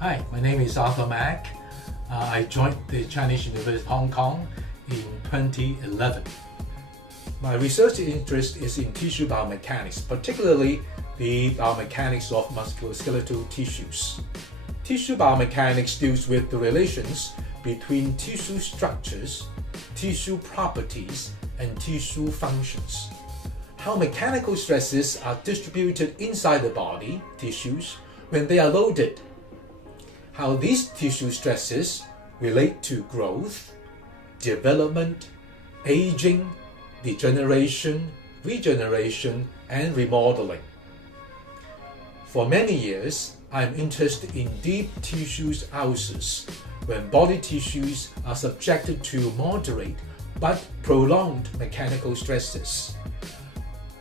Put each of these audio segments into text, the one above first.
Hi, my name is Arthur MAK. I joined the Chinese University of Hong Kong in 2011. My research interest is in tissue biomechanics, particularly the biomechanics of musculoskeletal tissues. Tissue biomechanics deals with the relations between tissue structures, tissue properties, and tissue functions. How mechanical stresses are distributed inside the body tissues when they are loaded. How these tissue stresses relate to growth, development, aging, degeneration, regeneration, and remodeling. For many years, I am interested in deep tissues ulcers when body tissues are subjected to moderate but prolonged mechanical stresses,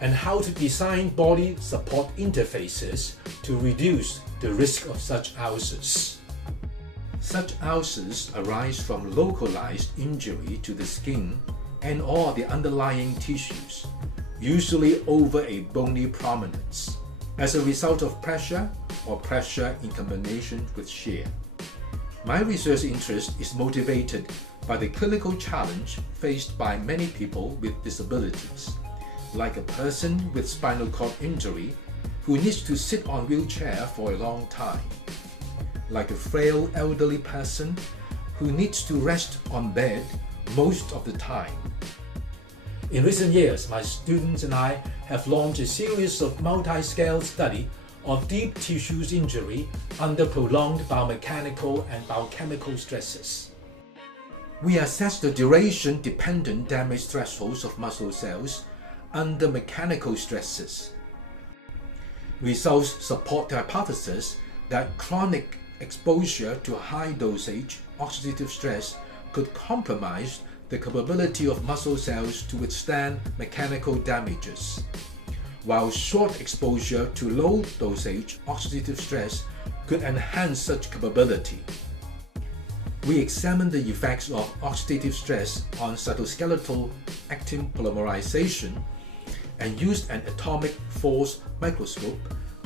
and how to design body support interfaces to reduce the risk of such ulcers. Such ulcers arise from localized injury to the skin and or the underlying tissues, usually over a bony prominence, as a result of pressure or pressure in combination with shear. My research interest is motivated by the clinical challenge faced by many people with disabilities, like a person with spinal cord injury who needs to sit on a wheelchair for a long time, like a frail elderly person who needs to rest on bed most of the time. In recent years, my students and I have launched a series of multi-scale study of deep tissues injury under prolonged biomechanical and biochemical stresses. We assess the duration-dependent damage thresholds of muscle cells under mechanical stresses. Results support the hypothesis that chronic exposure to high-dosage oxidative stress could compromise the capability of muscle cells to withstand mechanical damages, while short exposure to low-dosage oxidative stress could enhance such capability. We examined the effects of oxidative stress on cytoskeletal actin polymerization and used an atomic force microscope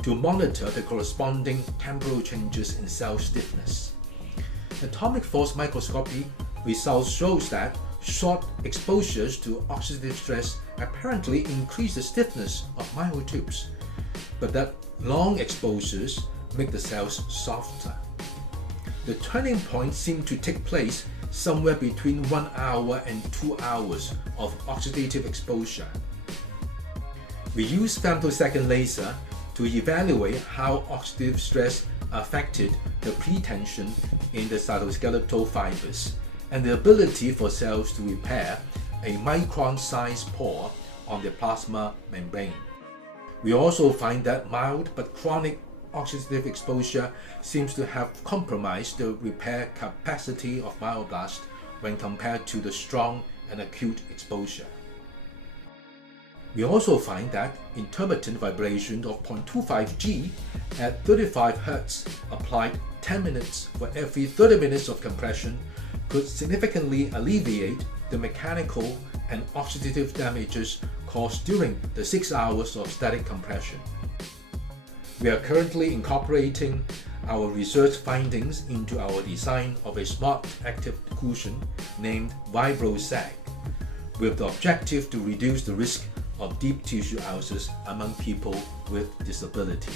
to monitor the corresponding temporal changes in cell stiffness. Atomic force microscopy results shows that short exposures to oxidative stress apparently increase the stiffness of myotubes, but that long exposures make the cells softer. The turning point seemed to take place somewhere between 1 hour and 2 hours of oxidative exposure. We used femtosecond laser to evaluate how oxidative stress affected the pretension in the cytoskeletal fibers and the ability for cells to repair a micron-sized pore on the plasma membrane. We also find that mild but chronic oxidative exposure seems to have compromised the repair capacity of myoblasts when compared to the strong and acute exposure. We also find that intermittent vibration of 0.25 G at 35 Hz applied 10 minutes for every 30 minutes of compression could significantly alleviate the mechanical and oxidative damages caused during the 6 hours of static compression. We are currently incorporating our research findings into our design of a smart active cushion named VibroSag, with the objective to reduce the risk of deep tissue ulcers among people with disability.